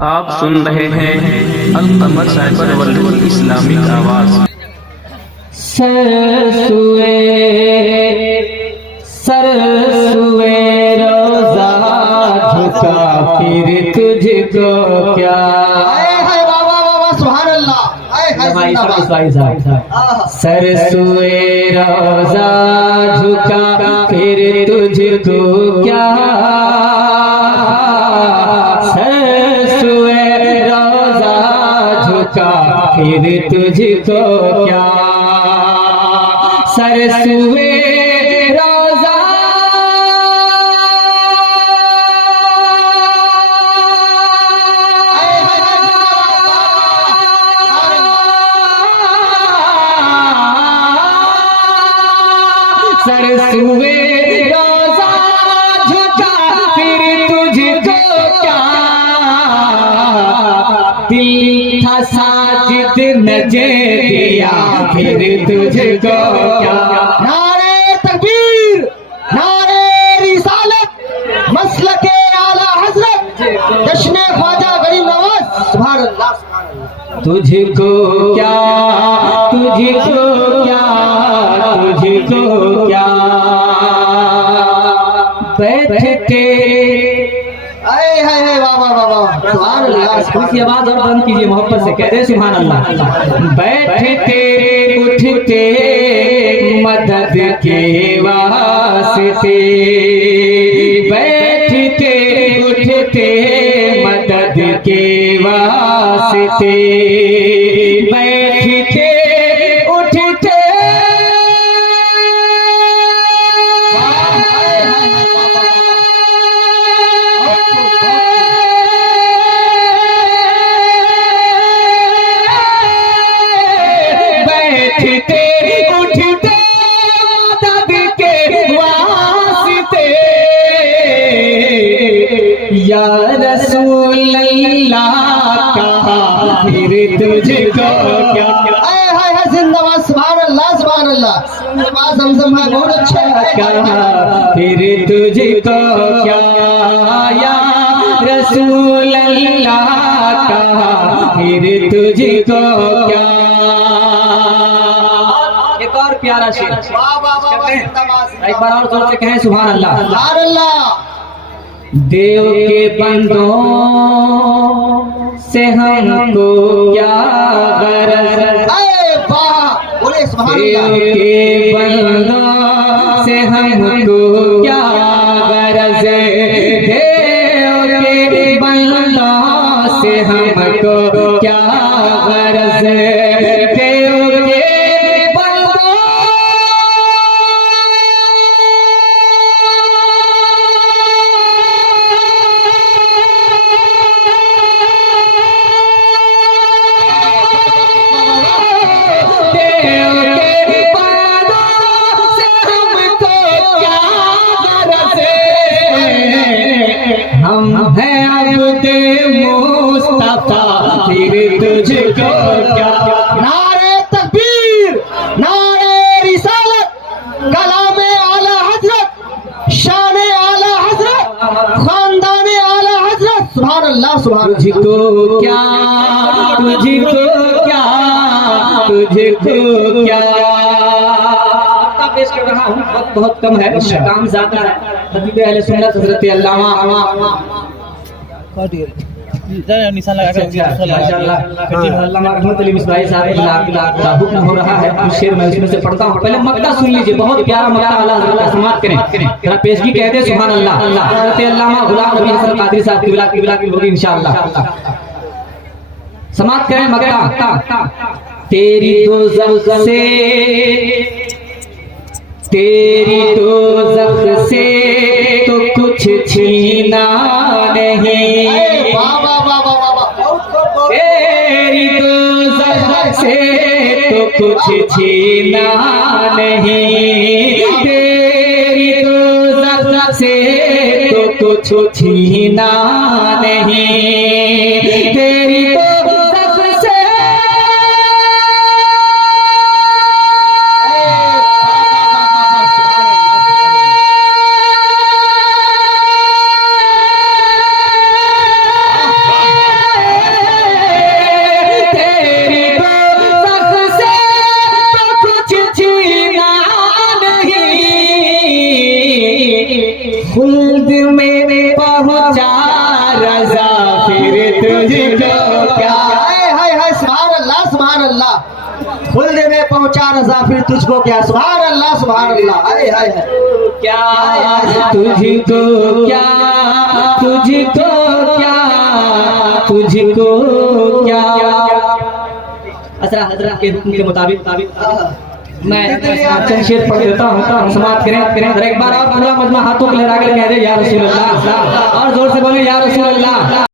आप सुन रहे हैं अल कमर साइबर वर्ल्ड इस्लामिक आवाज। सरसुए सरसुए रोजा झुका फिर तुझको क्या। सुभान अल्लाह। सरसुए रोजा झुका फिर तुझको क्या। सरसुए रोजा झुका फिर तुझको क्या। सरसुए रोजा सरसुए रोजा झुका फिर तुझको क्या। दिल था साजिद नजे दिया फिर तुझको क्या। नारे तकबीर, नारे रिसालत, मसलके आला हजरत, जश्न ख्वाजा गरीब नवाज। सुभान अल्लाह, सुभान अल्लाह। तुझको क्या, तुझको क्या, तुझको क्या। बैठते वाह वाह वाह वाह, सुभान अल्लाह। इसकी आवाज और बंद कीजिए, मोहब्बत से कहते सुभान अल्लाह। बैठते उठते मदद के वास्ते, बैठते उठते मदद के वास्ते, बैठते उठते बैठते उठते मदद के वास्ते। या रसूल अल्लाह कहा फिर तुझको क्या। जिंदाबाद, सुभान अल्लाह, सुभान अल्लाह। नमाज हमजम है, बहुत अच्छा है। कहा फिर तुझको क्या। या रसूल अल्लाह कहा फिर तुझको क्या। एक और प्यारा शेर, वाह वाह वाह वाह, जिंदाबाद, एक बार और जोर से कहें सुभान अल्लाह। सुभान अल्लाह। देव के बंदों से हमको क्या गरज। वाह, बोले सुभान देव अल्लाह। के बंदों से हमको क्या गरज। देव के बंदों से हमको क्या गरज। देव के हम हैं अब्दे मुस्तफा फिर तुझको क्या। नारे तकबीर, नारे रिसालत, कलामे आला हजरत, शाने आला हजरत, खानदाने आला हजरत। सुभान अल्लाह, सुभान अल्लाह। तुझको क्या, तुझको क्या, तुझको क्या। पेश कर रहा हूँ, वक्त बहुत कम है, काम ज्यादा है। खतीब अहले सुन्नत हज़रत अल्लामा निशान लगा के माशाअल्लाह अल्लामा रहमत अली मिसबाही साहब का हुक्म हो रहा है। कुछ शेर मैं उसमें से पढ़ता हूँ। पहले मक्ता सुन लीजिए, बहुत प्यारा मक्ता आला हज़रत का समाअत करें। जरा पेशगी कहते सुभान अल्लाह। हज़रत अल्लामा गुलाम नबी हसन कादरी साहब की होगी इंशाअल्लाह। समाअत करें मक्ता। तेरी दोज़ख से, तेरी दोज़ख से तो कुछ छीना नहीं। वाह वाह वाह वाह वाह। तेरी दोज़ख से तो कुछ छीना नहीं। तेरी दोज़ख से तो कुछ छीना नहीं। तेरी दोज़ख से तुझको क्या हाय हाय सुभान अल्लाह सुभान अल्लाह। खुल्द में पहुंचा रजा फिर तुझको क्या, सुभान अल्लाह सुभान अल्लाह। हाय हाय क्या तुझको क्या, तुझको क्या, तुझको क्या। असरा हजरत के हुक्म के मुताबिक मैं चंद शेर पढ़ देता हूँ, समाप्त करें। और एक बार और पूरा मजमा हाथों को लहरा कर कह दे या रसूल अल्लाह, और जोर से बोले या रसूल अल्लाह।